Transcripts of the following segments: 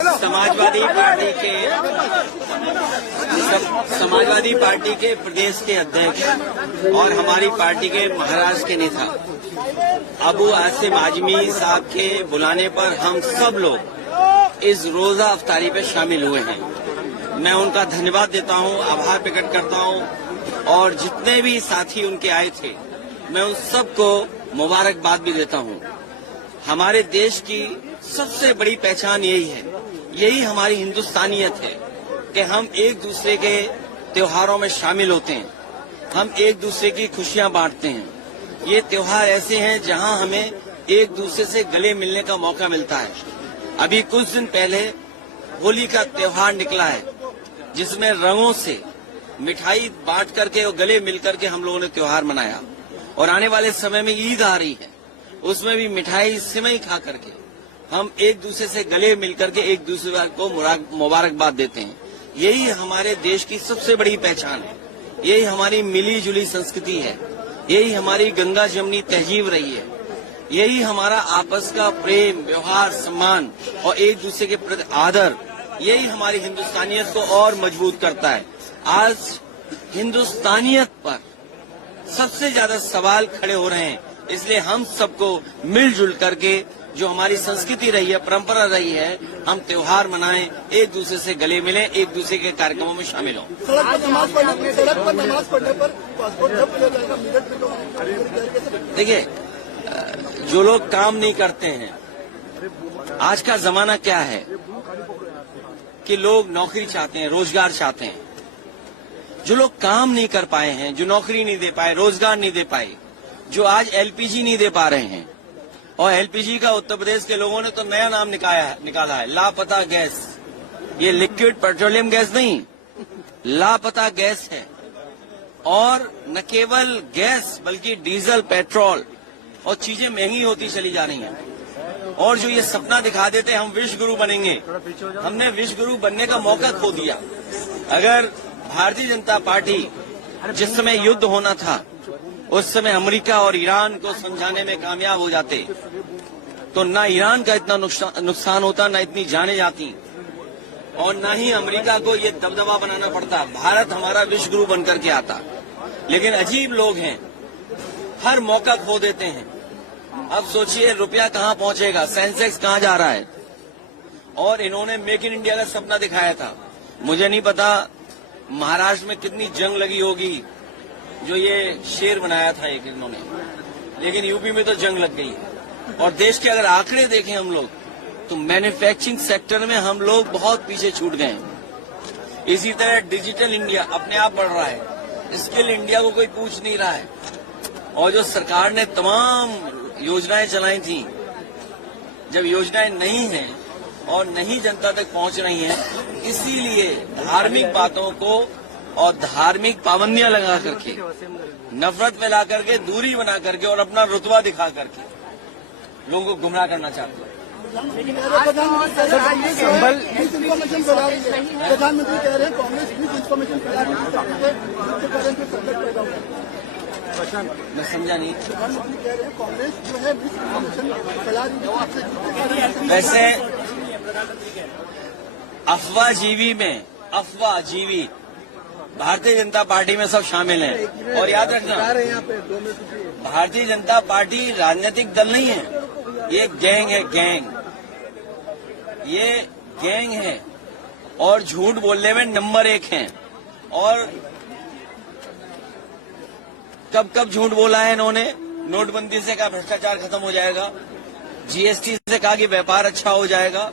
Samajwadi party के प्रदेश के अध्यक्ष और हमारी पार्टी के महाराष्ट्र के नेता अबू आसिम आजमी साहब के बुलाने पर हम सब लोग इस रोजा अफ्तारी पे शामिल हुए हैं। मैं उनका धन्यवाद देता हूं, आभार प्रकट करता हूं और जितने भी साथी उनके आए थे मैं उन सबको मुबारकबाद भी देता हूं। हमारे देश की सबसे बड़ी पहचान यही है, यही हमारी हिंदुस्तानियत है कि हम एक दूसरे के त्योहारों में शामिल होते हैं, हम एक दूसरे की खुशियां बांटते हैं। ये त्योहार ऐसे हैं जहां हमें एक दूसरे से गले मिलने का मौका मिलता है। अभी कुछ दिन पहले होली का त्योहार निकला है जिसमें रंगों से मिठाई बांट करके और गले मिल करके हम लोगों ने त्योहार मनाया। और आने वाले समय में ईद आ रही है, उसमें भी मिठाई सिवई खा करके हम एक दूसरे से गले मिलकर के एक दूसरे को मुबारकबाद देते हैं। यही हमारे देश की सबसे बड़ी पहचान है, यही हमारी मिली जुली संस्कृति है, यही हमारी गंगा जमनी तहजीब रही है, यही हमारा आपस का प्रेम, व्यवहार, सम्मान और एक दूसरे के प्रति आदर, यही हमारी हिंदुस्तानियत को और मजबूत करता है। आज हिंदुस्तानियत पर सबसे ज्यादा सवाल खड़े हो रहे हैं, इसलिए हम सबको मिलजुल करके जो हमारी संस्कृति रही है, परंपरा रही है, हम त्योहार मनाएं, एक दूसरे से गले मिलें, एक दूसरे के कार्यक्रमों में शामिल हों। देखिए, जो लोग काम नहीं करते हैं, आज का जमाना क्या है कि लोग नौकरी चाहते हैं, रोजगार चाहते हैं। जो लोग काम नहीं कर पाए हैं, जो नौकरी नहीं दे पाए, रोजगार नहीं दे पाए, जो आज एलपीजी नहीं दे पा रहे हैं, और एलपीजी का उत्तर प्रदेश के लोगों ने तो नया नाम निकाला है, लापता गैस। ये लिक्विड पेट्रोलियम गैस नहीं, लापता गैस है। और न केवल गैस बल्कि डीजल, पेट्रोल और चीजें महंगी होती चली जा रही हैं। और जो ये सपना दिखा देते हम विश्व गुरु बनेंगे, हमने विश्व गुरु बनने का मौका खो दिया। अगर भारतीय जनता पार्टी जिस समय युद्ध होना था उस समय अमेरिका और ईरान को समझाने में कामयाब हो जाते तो ना ईरान का इतना नुकसान होता, ना इतनी जाने जाती, और ना ही अमेरिका को ये दबदबा बनाना पड़ता, भारत हमारा विश्व गुरु बनकर के आता। लेकिन अजीब लोग हैं, हर मौका खो देते हैं। अब सोचिए रुपया कहाँ पहुंचेगा, सेंसेक्स कहाँ जा रहा है। और इन्होंने मेक इन इंडिया का सपना दिखाया था। मुझे नहीं पता महाराष्ट्र में कितनी जंग लगी होगी जो ये शेर बनाया था एक इन्होंने, लेकिन यूपी में तो जंग लग गई। और देश के अगर आंकड़े देखें हम लोग तो मैन्युफैक्चरिंग सेक्टर में हम लोग बहुत पीछे छूट गए हैं। इसी तरह डिजिटल इंडिया अपने आप बढ़ रहा है, स्किल इंडिया को कोई पूछ नहीं रहा है। और जो सरकार ने तमाम योजनाएं चलाई थी, जब योजनाएं नहीं हैं और नहीं जनता तक पहुंच रही हैं, इसीलिए धार्मिक बातों को और धार्मिक पाबंदियां लगा करके, नफरत फैला करके, दूरी बना करके और अपना रुतबा दिखा करके लोगों को गुमराह करना चाहते हैं। प्रधानमंत्री कह रहे हैं कांग्रेस भी इन्फॉर्मेशन फैला रही है। मैं समझा नहीं। प्रधानमंत्री कह रहे हैं कांग्रेस जो है इन्फॉर्मेशन फैला रही है। वैसे अफवाहजीवी भारतीय जनता पार्टी में सब शामिल हैं। और याद रखना, भारतीय जनता पार्टी राजनीतिक दल नहीं है, ये गैंग है, ये गैंग है और झूठ बोलने में नंबर 1 है। और कब कब झूठ बोला है इन्होंने, नोटबंदी से कहा भ्रष्टाचार खत्म हो जाएगा, जीएसटी से कहा कि व्यापार अच्छा हो जाएगा,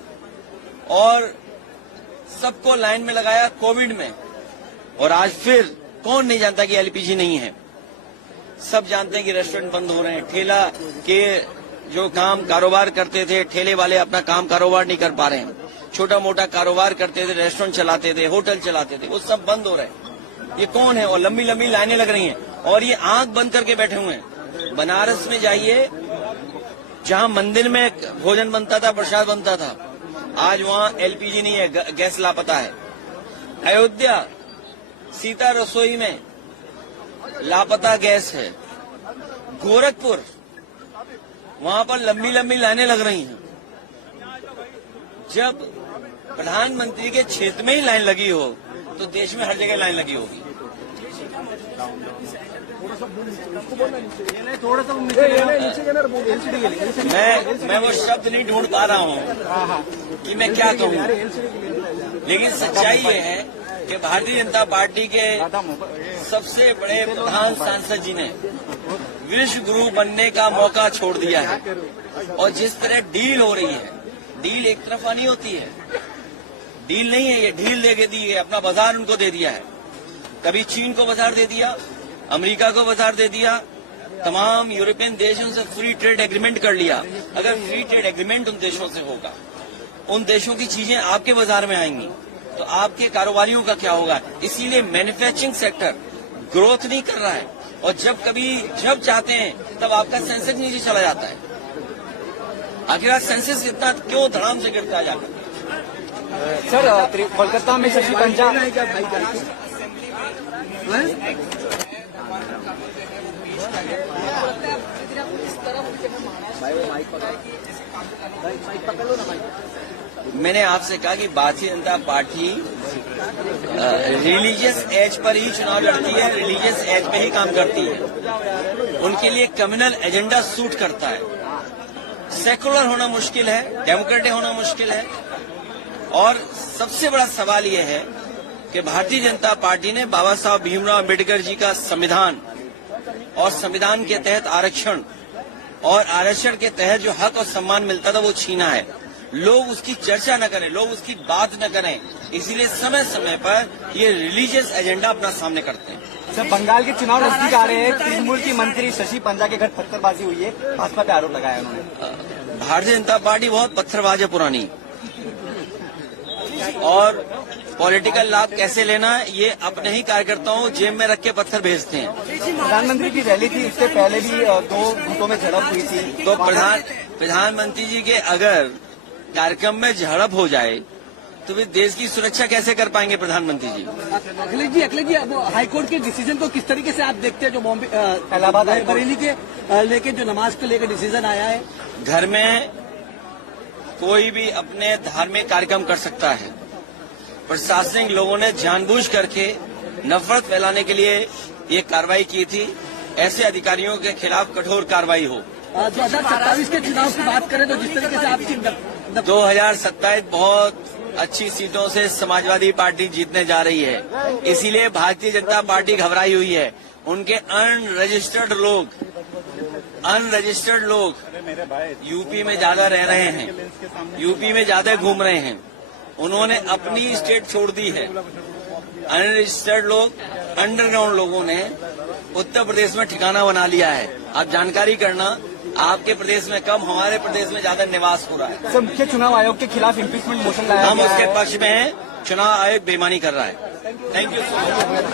और सबको लाइन में लगाया कोविड में। और आज फिर कौन नहीं जानता कि एलपीजी नहीं है। सब जानते हैं कि रेस्टोरेंट बंद हो रहे हैं, ठेला के जो काम कारोबार करते थे, ठेले वाले अपना काम कारोबार नहीं कर पा रहे हैं। छोटा मोटा कारोबार करते थे, रेस्टोरेंट चलाते थे, होटल चलाते थे, वो सब बंद हो रहे हैं। ये कौन है? और लंबी लंबी लाइनें लग रही हैं और ये आंख बंद करके बैठे हुए हैं। बनारस में जाइए, जहां मंदिर में भोजन बनता था, प्रसाद बनता था, आज वहां एलपीजी नहीं है, गैस लापता है। अयोध्या सीता रसोई में लापता गैस है। गोरखपुर, वहां पर लंबी लंबी लाइनें लग रही हैं। जब प्रधानमंत्री के क्षेत्र में ही लाइन लगी हो तो देश में हर जगह लाइन लगी होगी। मैं वो शब्द नहीं ढूंढ पा रहा हूँ कि मैं क्या कहूँ, लेकिन सच्चाई ये है कि भारतीय जनता पार्टी के सबसे बड़े प्रधान सांसद जी ने विश्व गुरु बनने का मौका छोड़ दिया है। और जिस तरह डील हो रही है, डील एक तरफा नहीं होती है, डील नहीं है ये, ढील देके दी है, अपना बाजार उनको दे दिया है। कभी चीन को बाजार दे दिया, अमेरिका को बाजार दे दिया, तमाम यूरोपियन देशों से फ्री ट्रेड एग्रीमेंट कर लिया। अगर फ्री ट्रेड एग्रीमेंट उन देशों से होगा, उन देशों की चीजें आपके बाजार में आएंगी तो आपके कारोबारियों का क्या होगा। इसीलिए मैन्युफैक्चरिंग सेक्टर ग्रोथ नहीं कर रहा है और जब चाहते हैं तब आपका सेंसेक्स नीचे चला जाता है। आखिर सेंसेक्स इतना क्यों धड़ाम से गिरता है जाकर? सर, कोलकाता में शशि पंजा मैंने आपसे कहा कि Bharatiya Janata party religious as per ही चुनाव लड़ती है, रिलीजियस एज पे ही काम करती है। उनके लिए कम्युनल एजेंडा सूट करता है। सेकुलर होना मुश्किल है, डेमोक्रेटिक होना मुश्किल है। और सबसे बड़ा सवाल यह है कि भारतीय जनता पार्टी ने बाबा साहब भीमराव अम्बेडकर जी का संविधान और संविधान के तहत आरक्षण और आरक्षण के तहत जो हक और सम्मान मिलता था वो छीना है। लोग उसकी चर्चा न करें, लोग उसकी बात न करें, इसीलिए समय समय पर ये रिलीजियस एजेंडा अपना सामने करते हैं। सर, बंगाल के चुनाव नजदीक आ रहे हैं, तृणमूल की मंत्री शशि पंजा के घर पत्थरबाजी हुई है, भाजपा पे आरोप लगाया उन्होंने। भारतीय जनता पार्टी बहुत पत्थरबाज है पुरानी, और पॉलिटिकल लाभ कैसे लेना ये अपने ही कार्यकर्ताओं जेब में रख के पत्थर भेजते हैं। प्रधानमंत्री की रैली थी, उससे पहले भी 2 गुटों में झड़प हुई थी। तो प्रधानमंत्री जी के अगर कार्यक्रम में झड़प हो जाए तो वे देश की सुरक्षा कैसे कर पाएंगे प्रधानमंत्री जी? अखिलेश जी, वो हाईकोर्ट के डिसीजन को किस तरीके से आप देखते हैं, जो बॉम्बे इलाहाबाद बरेली के लेके जो नमाज को लेकर डिसीजन आया है? घर में कोई भी अपने धार्मिक कार्यक्रम कर सकता है। प्रशासनिक लोगों ने जानबूझ करके नफरत फैलाने के लिए ये कार्रवाई की थी। ऐसे अधिकारियों के खिलाफ कठोर कार्रवाई हो। 2027 के चुनाव की बात करें तो जिस तरीके से आपकी 2027 बहुत अच्छी सीटों से समाजवादी पार्टी जीतने जा रही है, इसीलिए भारतीय जनता पार्टी घबराई हुई है। उनके अनरजिस्टर्ड लोग यूपी में ज्यादा रह रहे हैं, यूपी में ज्यादा घूम रहे हैं। उन्होंने अपनी स्टेट छोड़ दी है। अनरजिस्टर्ड लोग, अंडरग्राउंड लोगों ने उत्तर प्रदेश में ठिकाना बना लिया है। आप जानकारी करना, आपके प्रदेश में कम, हमारे प्रदेश में ज्यादा निवास हो रहा है। सर, मुख्य चुनाव आयोग के खिलाफ इम्पीचमेंट मोशन लाया हम गया उसके है। पक्ष में हैं। चुनाव आयोग बेईमानी कर रहा है। Thank you so much.